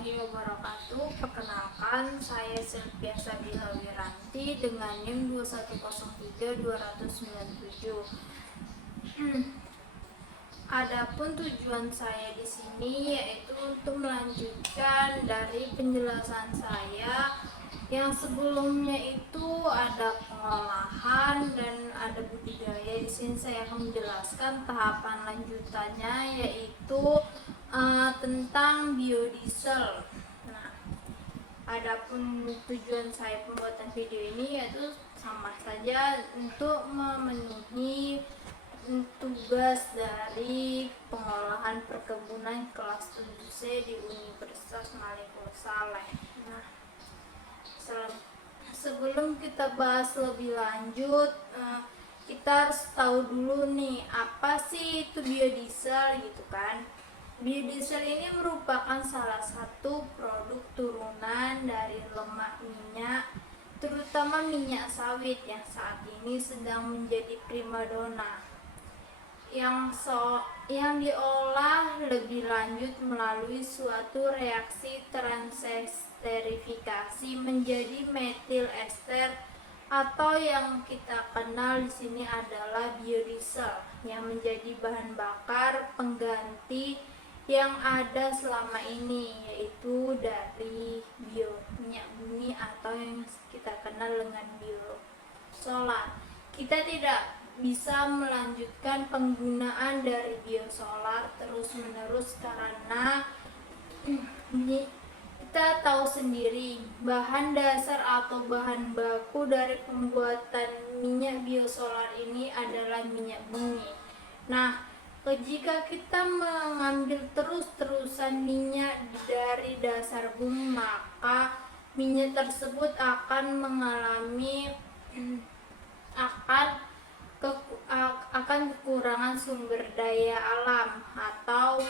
warahmatullahi wabarakatuh. Perkenalkan, saya Sylvia Sabila Wiranti dengan NIM 2103297. Adapun tujuan saya di sini yaitu untuk melanjutkan dari penjelasan saya yang sebelumnya itu ada pengolahan dan ada budidaya. Di sini saya akan menjelaskan tahapan lanjutannya yaitu tentang biodiesel. Nah, adapun tujuan saya pembuatan video ini yaitu sama saja untuk memenuhi tugas dari pengolahan perkebunan kelas 7C di Universitas Malikul Saleh. Nah, sebelum kita bahas lebih lanjut, kita harus tahu dulu nih apa sih itu biodiesel gitu kan. Biodiesel ini merupakan salah satu produk turunan dari lemak minyak, terutama minyak sawit yang saat ini sedang menjadi primadona, yang diolah lebih lanjut melalui suatu reaksi transesterifikasi menjadi metil ester, atau yang kita kenal di sini adalah biodiesel, yang menjadi bahan bakar pengganti yang ada selama ini, yaitu dari minyak bumi atau yang kita kenal dengan biosolar. Kita tidak bisa melanjutkan penggunaan dari biosolar terus-menerus karena kita tahu sendiri bahan dasar atau bahan baku dari pembuatan minyak biosolar ini adalah minyak bumi. Nah, jika kita mengambil terus-terusan minyak dari dasar bumi, maka minyak tersebut akan mengalami kekurangan sumber daya alam, atau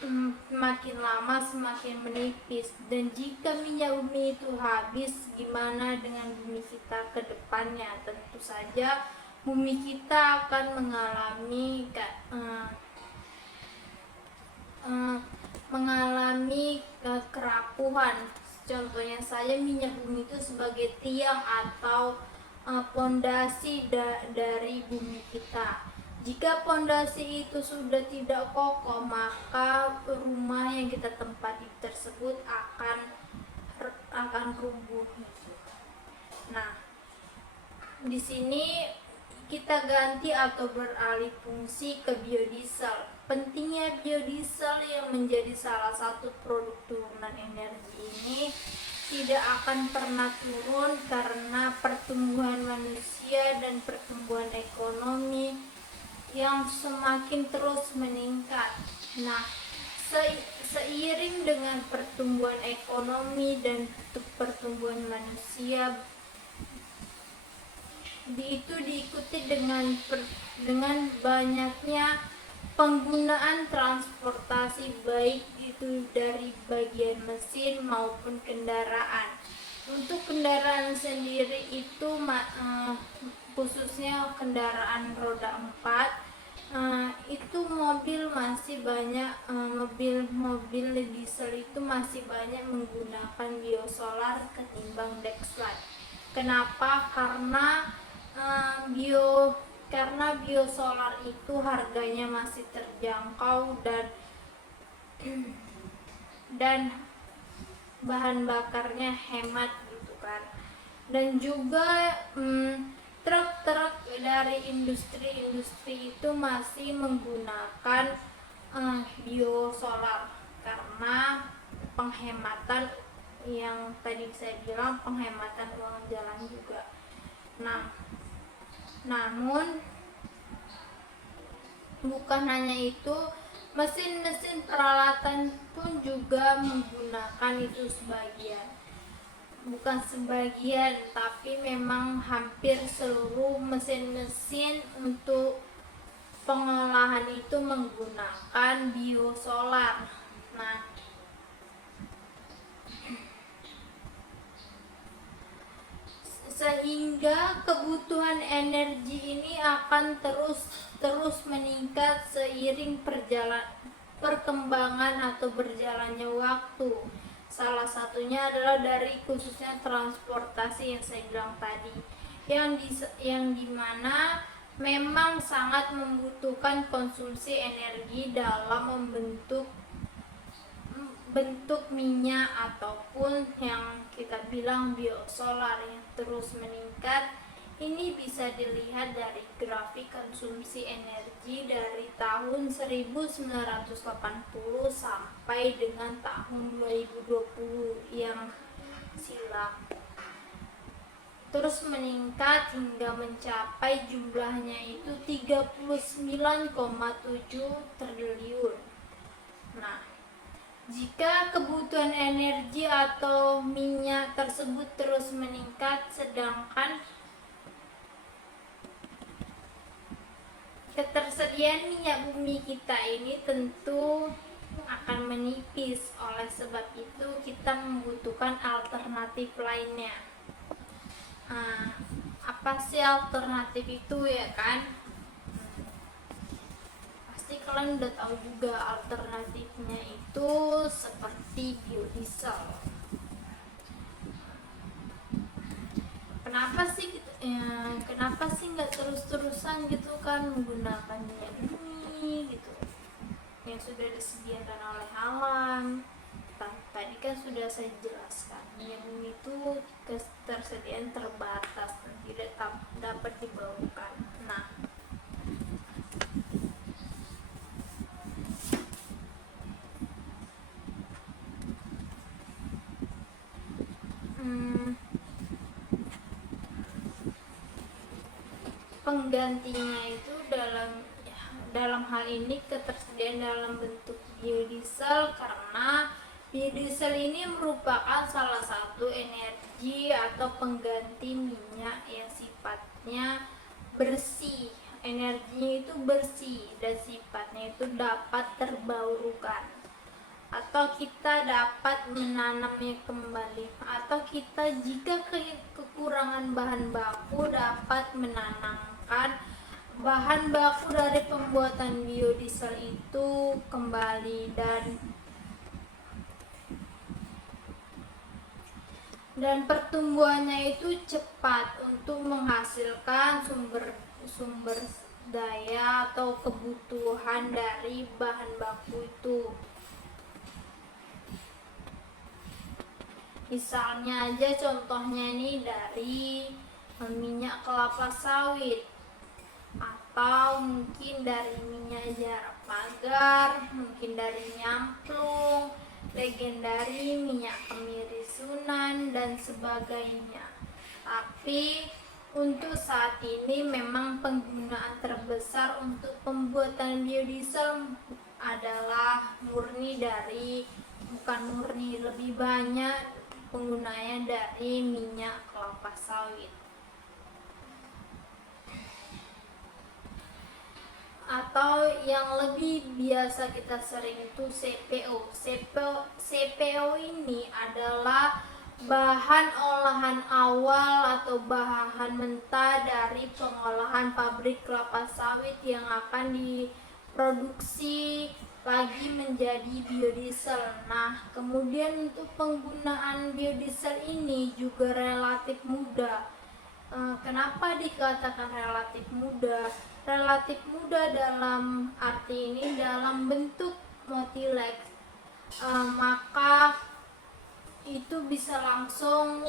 semakin lama semakin menipis. Dan jika minyak bumi itu habis, gimana dengan bumi kita ke depannya? Tentu saja bumi kita akan mengalami kerapuhan. Contohnya saja minyak bumi itu sebagai tiang atau pondasi dari bumi kita. Jika pondasi itu sudah tidak kokoh, maka rumah yang kita tempati tersebut akan rubuh. Nah, di sini kita ganti atau beralih fungsi ke biodiesel. Pentingnya biodiesel yang menjadi salah satu produk turunan energi ini tidak akan pernah turun karena pertumbuhan manusia dan pertumbuhan ekonomi yang semakin terus meningkat. Nah, seiring dengan pertumbuhan ekonomi dan pertumbuhan manusia, itu diikuti dengan banyaknya penggunaan transportasi, baik itu dari bagian mesin maupun kendaraan. Untuk kendaraan sendiri itu khususnya kendaraan roda 4, itu mobil masih banyak, mobil diesel itu masih banyak menggunakan biosolar ketimbang Dexlite. Kenapa? Karena biosolar itu harganya masih terjangkau dan bahan bakarnya hemat gitu kan. Dan juga truk-truk dari industri itu masih menggunakan biosolar karena penghematan, yang tadi saya bilang, penghematan uang jalan juga. Namun bukan hanya itu, mesin-mesin peralatan pun juga menggunakan itu bukan sebagian, tapi memang hampir seluruh mesin-mesin untuk pengolahan itu menggunakan biosolar. Nah, sehingga kebutuhan energi ini akan terus meningkat seiring perkembangan atau berjalannya waktu. Salah satunya adalah dari khususnya transportasi yang saya bilang tadi, yang dimana memang sangat membutuhkan konsumsi energi dalam membentuk minyak ataupun yang kita bilang biosolar yang terus meningkat. Ini bisa dilihat dari grafik konsumsi energi dari tahun 1980 sampai dengan tahun 2020 yang silam. Terus meningkat hingga mencapai jumlahnya itu 39,7 triliun. Nah, jika kebutuhan energi atau minyak tersebut terus meningkat, sedangkan ketersediaan minyak bumi kita ini tentu akan menipis. Oleh sebab itu kita membutuhkan alternatif lainnya. Apa sih alternatif itu ya kan? Pasti kalian udah tahu juga alternatifnya itu seperti biodiesel. Kenapa sih nggak terus-terusan gitu kan menggunakan minyak bumi gitu yang sudah disediakan oleh alam? Tadi kan sudah saya jelaskan, minyak bumi itu ketersediaan terbatas dan tidak dapat dibawakan. Nah, penggantinya itu dalam hal ini ketersediaan dalam bentuk biodiesel, karena biodiesel ini merupakan salah satu energi atau pengganti minyak yang sifatnya bersih. Energinya itu bersih dan sifatnya itu dapat terbarukan, atau kita dapat menanamnya kembali, atau kita jika kekurangan bahan baku dapat menanamkan bahan baku dari pembuatan biodiesel itu kembali, dan pertumbuhannya itu cepat untuk menghasilkan sumber daya atau kebutuhan dari bahan baku itu. Misalnya aja contohnya ini dari minyak kelapa sawit, atau mungkin dari minyak jarap magar, mungkin dari nyamplung, legendari, minyak kemiri Sunan, dan sebagainya. Tapi untuk saat ini memang penggunaan terbesar untuk pembuatan biodiesel adalah lebih banyak penggunanya dari minyak kelapa sawit. Atau yang lebih biasa kita sering itu CPO. CPO ini adalah bahan olahan awal atau bahan mentah dari pengolahan pabrik kelapa sawit yang akan diproduksi lagi menjadi biodiesel. Nah, kemudian untuk penggunaan biodiesel ini juga relatif mudah. Kenapa dikatakan relatif mudah? Relatif mudah dalam arti ini dalam bentuk Motilex, maka itu bisa langsung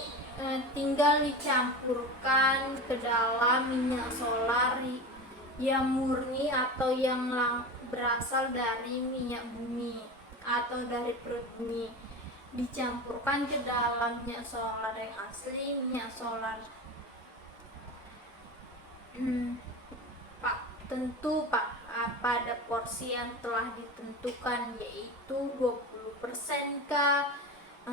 tinggal dicampurkan ke dalam minyak solar yang murni atau yang berasal dari minyak bumi atau dari perut bumi, dicampurkan ke dalam minyak solar yang asli. Minyak solar pada porsi yang telah ditentukan, yaitu 20% kah, 10%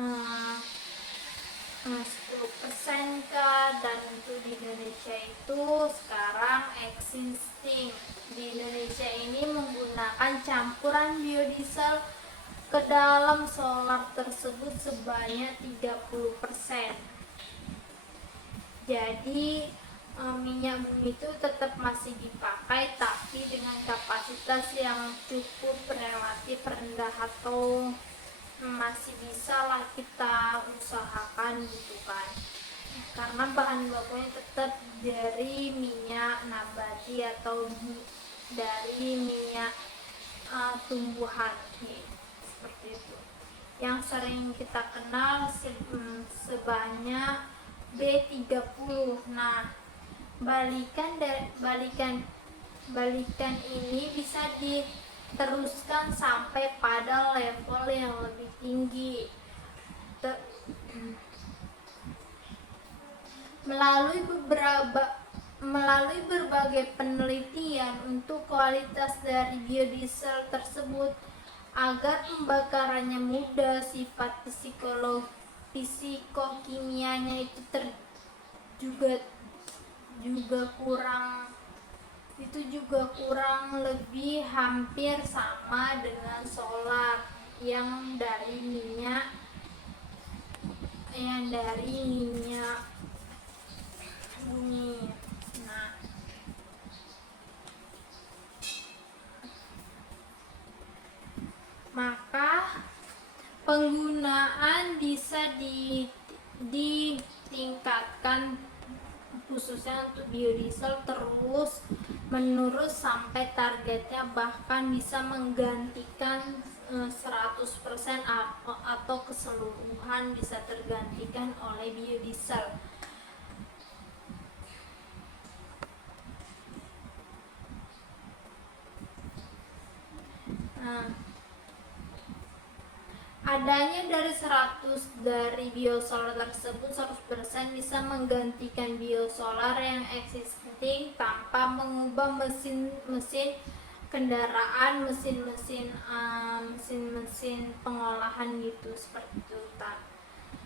kah, dan itu di Indonesia itu sekarang existing. Di Indonesia ini menggunakan campuran biodiesel ke dalam solar tersebut sebanyak 30%. Jadi minyak bumi itu tetap masih dipakai, tapi dengan kapasitas yang cukup relatif rendah atau masih bisa lah kita usahakan gitu kan, karena bahan bakunya tetap dari minyak nabati atau dari minyak tumbuhan nih, seperti itu yang sering kita kenal sebanyak B30. Nah, balikan ini bisa diteruskan sampai pada level yang lebih tinggi. Melalui berbagai penelitian untuk kualitas dari biodiesel tersebut, agar pembakarannya mudah, sifat fisikokimianya itu juga kurang lebih hampir sama dengan solar yang dari minyak bumi. Nah, maka penggunaan bisa ditingkatkan khususnya untuk biodiesel terus menerus sampai targetnya bahkan bisa menggantikan 100% atau keseluruhan bisa tergantikan oleh biodiesel. Adanya dari biosolar tersebut 100% bisa menggantikan biosolar yang existing tanpa mengubah mesin kendaraan, mesin pengolahan gitu, seperti itu.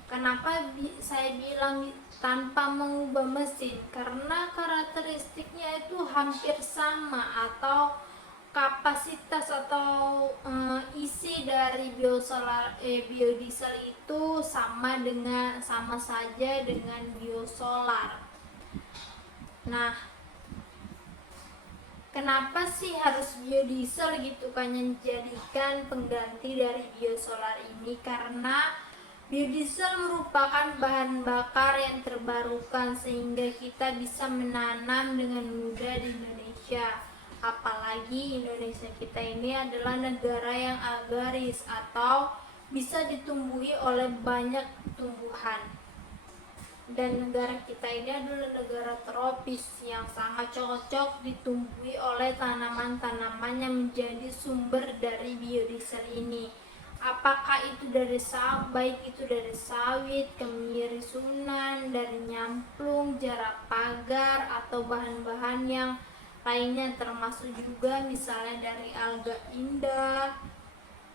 Kenapa saya bilang tanpa mengubah mesin? Karena karakteristiknya itu hampir sama, atau kapasitas atau isi dari biodiesel itu sama saja dengan biosolar. Nah, kenapa sih harus biodiesel gitu kan yang dijadikan pengganti dari biosolar ini? Karena biodiesel merupakan bahan bakar yang terbarukan sehingga kita bisa menanam dengan mudah di Indonesia. Apalagi Indonesia kita ini adalah negara yang agraris atau bisa ditumbuhi oleh banyak tumbuhan. Dan negara kita ini adalah negara tropis yang sangat cocok ditumbuhi oleh tanaman-tanaman yang menjadi sumber dari biodiesel ini. Apakah itu baik itu dari sawit, kemiri sunan, dari nyamplung, jarak pagar, atau bahan-bahan yang lainnya, termasuk juga misalnya dari alga indah.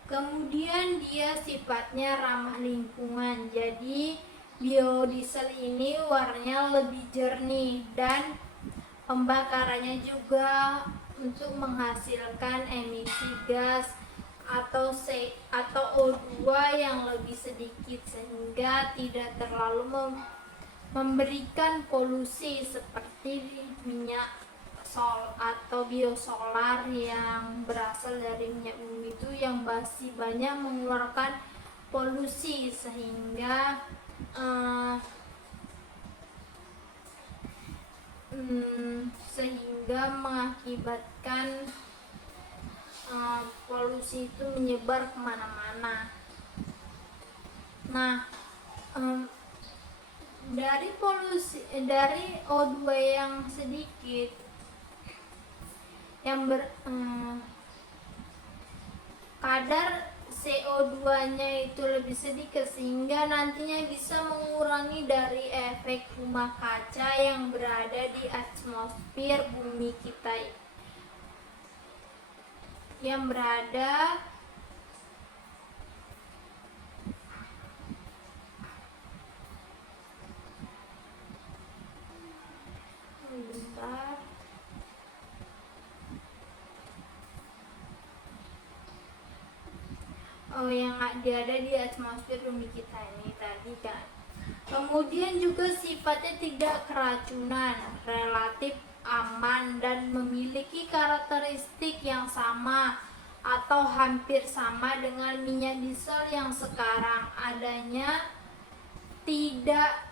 Kemudian dia sifatnya ramah lingkungan, jadi biodiesel ini warnanya lebih jernih dan pembakarannya juga untuk menghasilkan emisi gas atau O2 yang lebih sedikit sehingga tidak terlalu memberikan polusi seperti minyak atau biosolar yang berasal dari minyak bumi itu yang masih banyak mengeluarkan polusi sehingga mengakibatkan polusi itu menyebar kemana-mana. Nah, dari O2 yang sedikit kadar CO2-nya itu lebih sedikit sehingga nantinya bisa mengurangi dari efek rumah kaca yang berada di atmosfer bumi kita yang berada yang ada di atmosfer bumi kita ini tadi kan. Kemudian juga sifatnya tidak keracunan, relatif aman dan memiliki karakteristik yang sama atau hampir sama dengan minyak diesel yang sekarang adanya. Tidak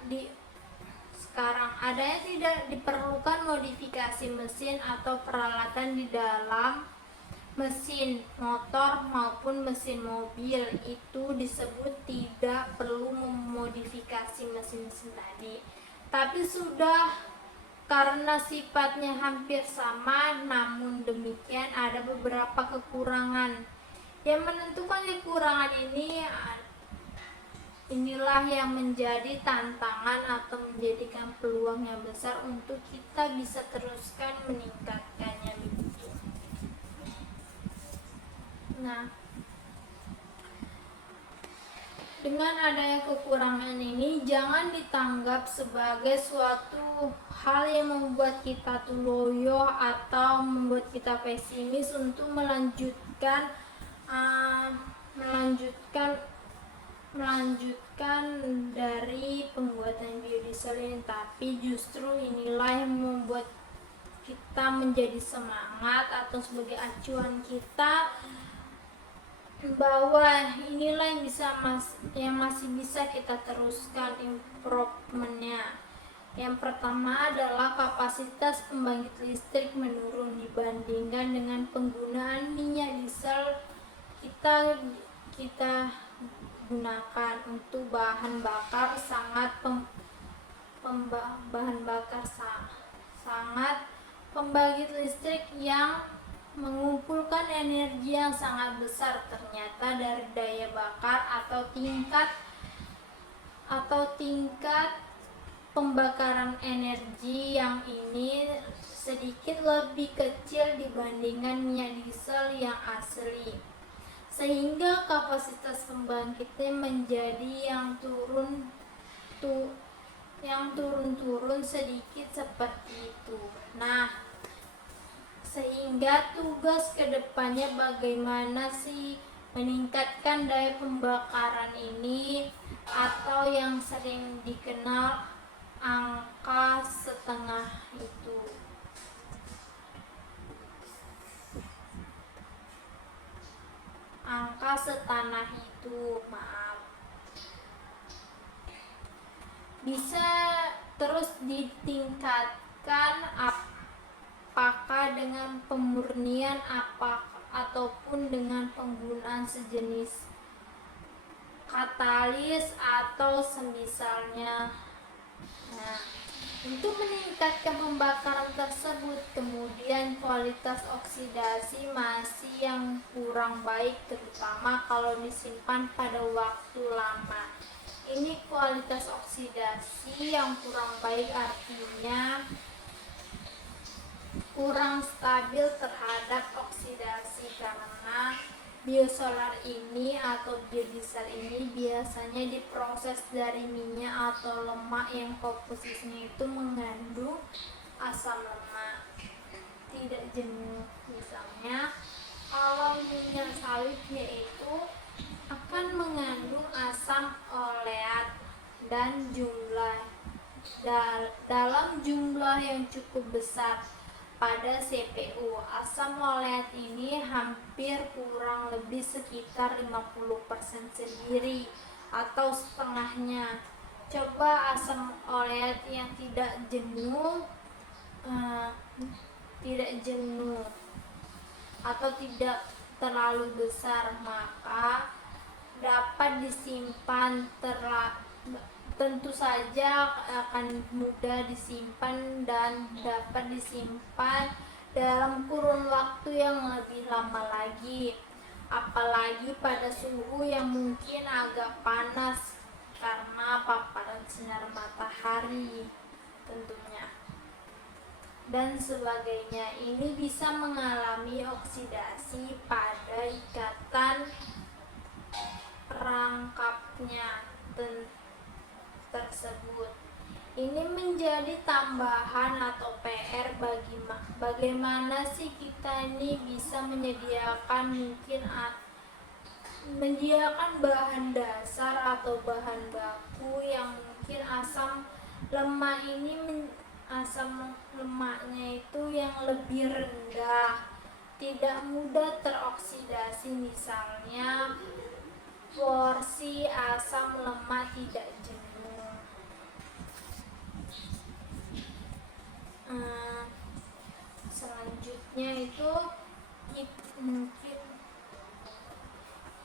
diperlukan modifikasi mesin atau peralatan di dalam mesin motor maupun mesin mobil. Itu disebut tidak perlu memodifikasi mesin-mesin tadi, tapi sudah karena sifatnya hampir sama. Namun demikian ada beberapa kekurangan. Yang menentukan kekurangan inilah yang menjadi tantangan atau menjadikan peluang yang besar untuk kita bisa teruskan meningkatkannya begitu. Nah, dengan adanya kekurangan ini jangan ditanggap sebagai suatu hal yang membuat kita tuh loyo atau membuat kita pesimis untuk melanjutkan dari pembuatan biodiesel ini, tapi justru inilah yang membuat kita menjadi semangat atau sebagai acuan kita bahwa inilah yang masih bisa kita teruskan improvementnya. Yang pertama adalah kapasitas pembangkit listrik menurun dibandingkan dengan penggunaan minyak diesel. Kita gunakan untuk bahan bakar sangat pembangkit listrik yang mengumpulkan energi yang sangat besar. Ternyata dari daya bakar atau tingkat pembakaran energi yang ini sedikit lebih kecil dibandingkan minyak diesel yang asli, sehingga kapasitas pembangkitnya menjadi yang turun-turun sedikit seperti itu. Nah, sehingga tugas kedepannya bagaimana sih meningkatkan daya pembakaran ini, atau yang sering dikenal angka setengah itu. Bisa terus ditingkatkan apakah dengan pemurnian ataupun dengan penggunaan sejenis katalis atau semisalnya. Nah, untuk meningkatkan pembakaran tersebut, kemudian kualitas oksidasi masih yang kurang baik, terutama kalau disimpan pada waktu lama. Ini kualitas oksidasi yang kurang baik artinya kurang stabil terhadap oksidasi, karena biosolar ini atau biodiesel ini biasanya diproses dari minyak atau lemak yang komposisinya itu mengandung asam lemak tidak jenuh. Misalnya kalau minyak sawit yaitu akan mengandung asam oleat dan dalam jumlah yang cukup besar. Pada CPU, asam oleat ini hampir kurang lebih sekitar 50% sendiri atau setengahnya. Coba asam oleat yang tidak jenuh atau tidak terlalu besar, maka dapat disimpan tentu saja akan mudah disimpan dan dapat disimpan dalam kurun waktu yang lebih lama lagi, apalagi pada suhu yang mungkin agak panas karena paparan sinar matahari tentunya dan sebagainya. Ini bisa mengalami oksidasi pada ikatan perangkapnya tersebut. Ini menjadi tambahan atau PR bagaimana sih kita ini bisa menyediakan bahan dasar atau bahan baku yang mungkin asam lemaknya itu yang lebih rendah tidak mudah teroksidasi, misalnya porsi asam lemak tidak jenuh. Selanjutnya itu mungkin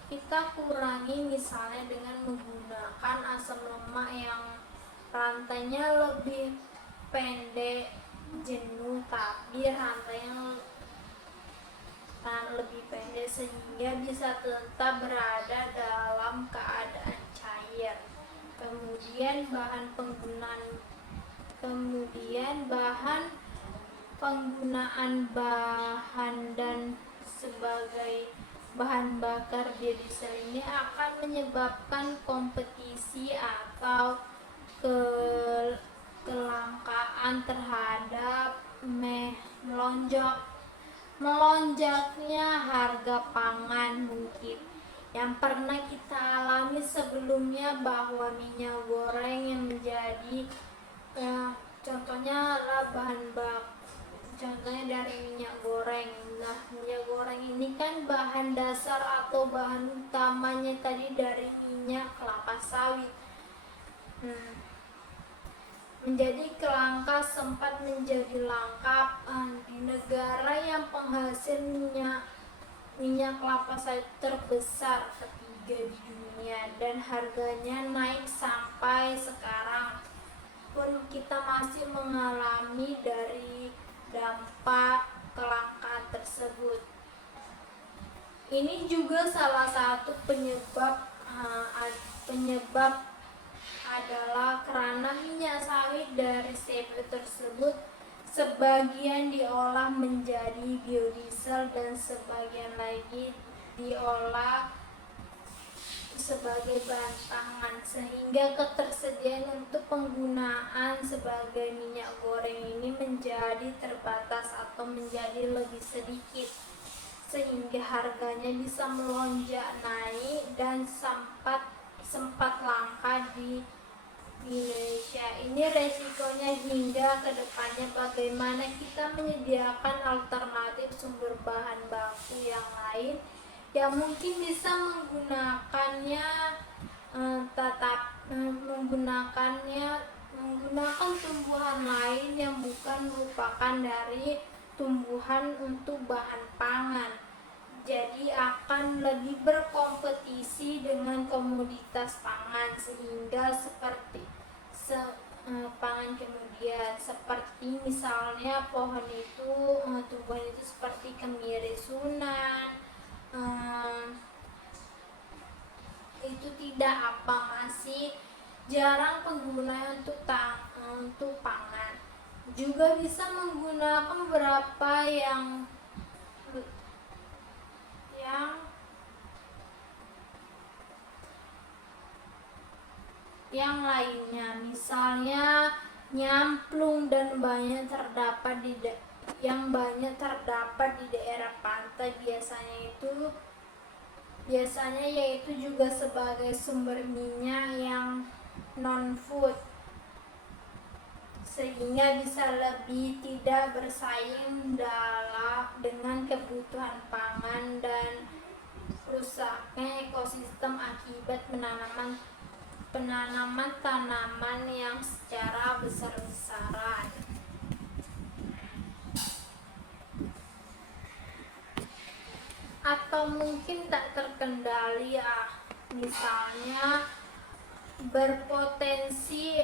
kita kurangi misalnya dengan menggunakan asam lemak yang rantainya lebih pendek jenuh, tapi rantainya lebih pendek sehingga bisa tetap berada dalam keadaan cair. Kemudian bahan penggunaan bahan dan sebagai bahan bakar biodiesel ini akan menyebabkan kompetisi atau kelangkaan terhadap melonjaknya harga pangan. Mungkin yang pernah kita alami sebelumnya bahwa minyak goreng yang menjadi contohnya adalah contohnya dari minyak goreng. Nah, minyak goreng ini kan bahan dasar atau bahan utamanya tadi dari minyak kelapa sawit. Menjadi kelangka, sempat menjadi langka di negara yang penghasil minyak kelapa sawit terbesar ketiga di dunia, dan harganya naik sampai sekarang pun kita masih mengalami dari dampak kelangkaan tersebut. Ini juga salah satu penyebab adalah karena minyak sawit dari sektor tersebut sebagian diolah menjadi biodiesel dan sebagian lagi diolah sebagai bahan pangan, sehingga ketersediaan untuk penggunaan sebagai minyak goreng ini menjadi terbatas atau menjadi lebih sedikit, sehingga harganya bisa melonjak naik dan sempat langka di Indonesia. Ini resikonya hingga kedepannya bagaimana kita menyediakan alternatif sumber bahan baku yang lain yang mungkin bisa menggunakan tumbuhan lain yang bukan merupakan dari tumbuhan untuk bahan pangan. Jadi akan lebih berkompetisi dengan komoditas pangan, sehingga pangan kemudian seperti misalnya tumbuhan itu seperti kemiri sunan, itu masih jarang penggunaan untuk pangan. Juga bisa menggunakan beberapa yang lainnya, misalnya nyamplung dan banyak terdapat di daerah pantai, biasanya yaitu juga sebagai sumber minyak yang non-food, sehingga bisa lebih tidak bersaing dengan kebutuhan pangan dan rusaknya ekosistem akibat penanaman tanaman yang secara besar-besaran. Atau mungkin tak terkendali, misalnya berpotensi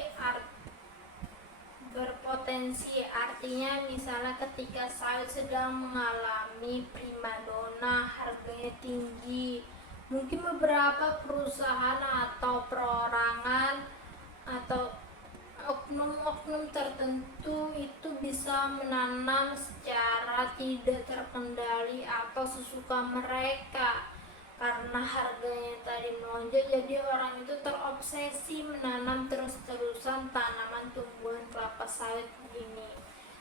artinya misalnya ketika sawit sedang mengalami primadona, harganya tinggi, mungkin beberapa perusahaan atau perorangan atau oknum-oknum tertentu itu bisa menanam secara tidak terkendali atau sesuka mereka. Karena harganya tadi melonjak, jadi orang itu terobsesi menanam terus-terusan tanaman tumbuhan kelapa sawit ini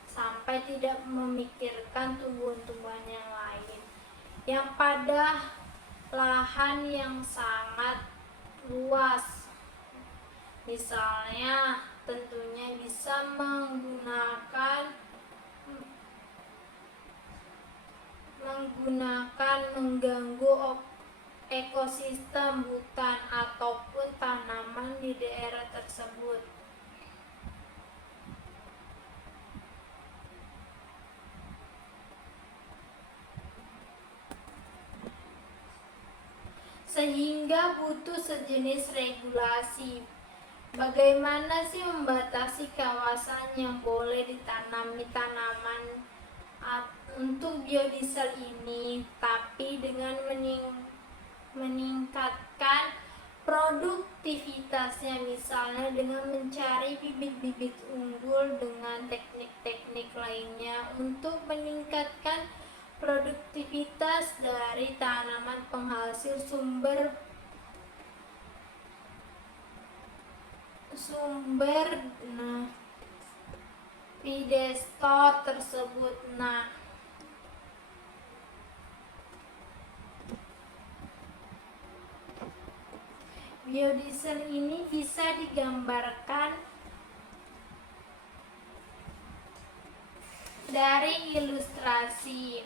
sampai tidak memikirkan tumbuhan-tumbuhan yang lain yang pada lahan yang sangat luas. Misalnya tentunya bisa menggunakan mengganggu ekosistem hutan ataupun tanaman di daerah tersebut. Sehingga butuh sejenis regulasi. Bagaimana sih membatasi kawasan yang boleh ditanami tanaman untuk biodiesel ini, tapi dengan meningkatkan produktivitasnya, misalnya dengan mencari bibit-bibit unggul dengan teknik-teknik lainnya untuk meningkatkan produktivitas dari tanaman penghasil sumber feedstock tersebut. Biodiesel ini bisa digambarkan dari ilustrasi.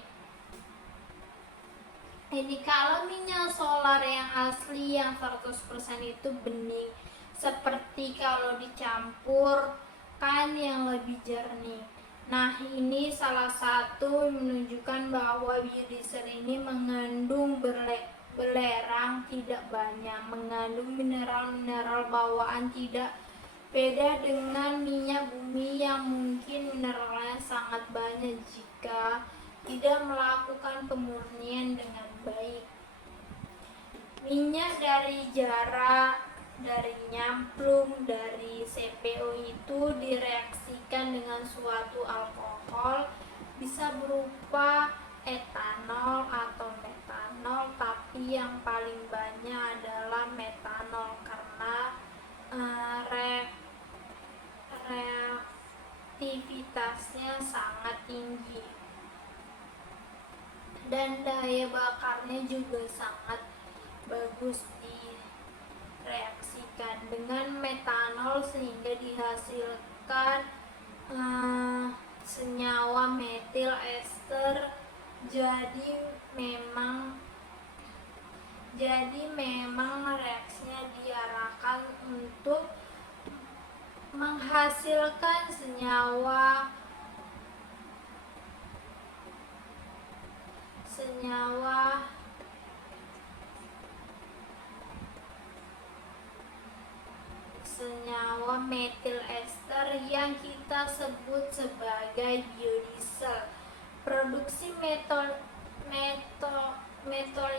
Ini kalau minyak solar yang asli yang 100% itu bening, seperti kalau dicampur kan yang lebih jernih. Nah, ini salah satu menunjukkan bahwa biodiesel ini mengandung belerang tidak banyak, mengandung mineral-mineral bawaan tidak, beda dengan minyak bumi yang mungkin mineralnya sangat banyak jika tidak melakukan pemurnian dengan baik. Minyak dari jara, dari nyamplung, dari CPO itu direaksikan dengan suatu alkohol, bisa berupa etanol atau metanol, tapi yang paling banyak adalah metanol karena reaktivitasnya sangat tinggi dan daya bakarnya juga sangat bagus direaksikan dengan metanol, sehingga dihasilkan senyawa metil ester. Jadi memang reaksinya diarahkan untuk menghasilkan senyawa metil ester yang kita sebut sebagai biodiesel. Produksi metol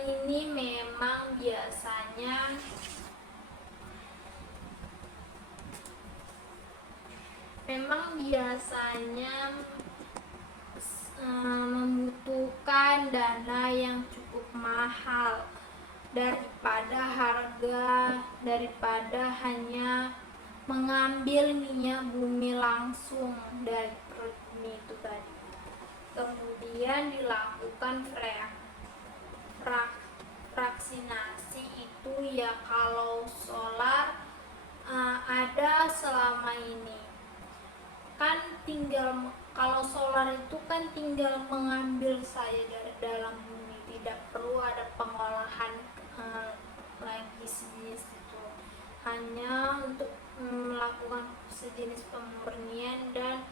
ini memang biasanya membutuhkan dana yang cukup mahal daripada hanya mengambil minyak bumi langsung dari perut bumi itu tadi. Kemudian dilakukan fraksinasi itu ya kalau solar ada selama ini kan kalau solar itu kan tinggal mengambil saja dari dalam bumi, tidak perlu ada pengolahan lagi sejenis itu, hanya untuk melakukan sejenis pemurnian dan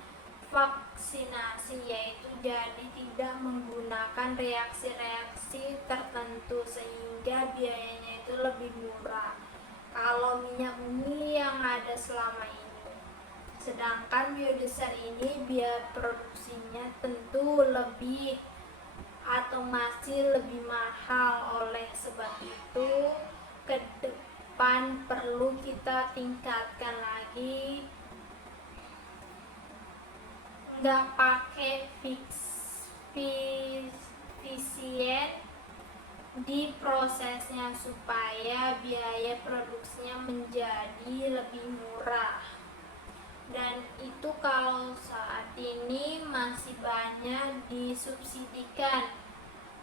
vaksinasi, yaitu jadi tidak menggunakan reaksi-reaksi tertentu sehingga biayanya itu lebih murah kalau minyak bumi yang ada selama ini. Sedangkan biodiesel ini biaya produksinya tentu lebih atau masih lebih mahal. Oleh sebab itu ke depan perlu kita tingkatkan lagi, nggak pakai fisien di prosesnya supaya biaya produksinya menjadi lebih murah. Dan itu kalau saat ini masih banyak disubsidikan.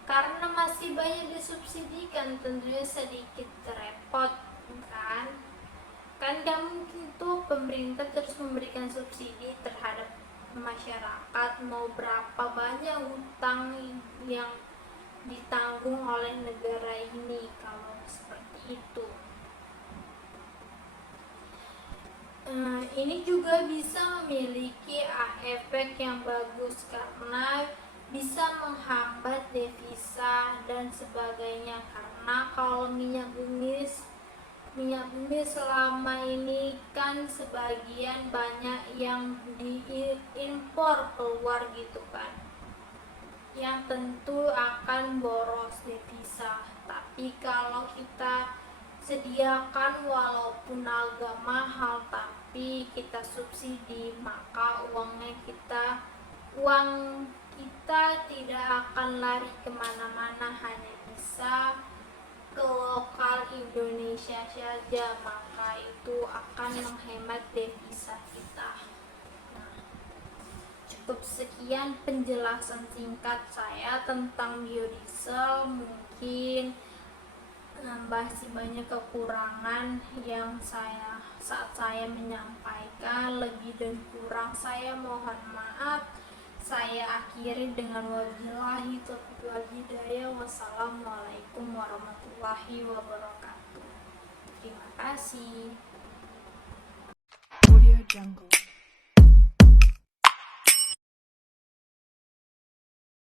Karena masih banyak disubsidikan, tentunya sedikit repot kan gak mungkin tuh pemerintah terus memberikan subsidi terhadap masyarakat, mau berapa banyak utang yang ditanggung oleh negara ini kalau seperti itu. Ini juga bisa memiliki efek yang bagus karena bisa menghambat devisa dan sebagainya, karena kalau minyak bumi selama ini kan sebagian banyak yang diimpor keluar gitu kan, yang tentu akan boros devisa. Tapi kalau kita sediakan walaupun agak mahal tapi kita subsidi, maka uang kita tidak akan lari kemana-mana, hanya bisa ke lokal Indonesia saja, maka itu akan menghemat devisa kita. Cukup sekian penjelasan singkat saya tentang biodiesel. Mungkin masih banyak kekurangan yang saat saya menyampaikan. Lebih dan kurang saya mohon maaf. Saya akhiri dengan wabillahi taufiq wal hidayah. Wassalamualaikum warahmatullahi wabarakatuh. Terima kasih. Audio Jungle.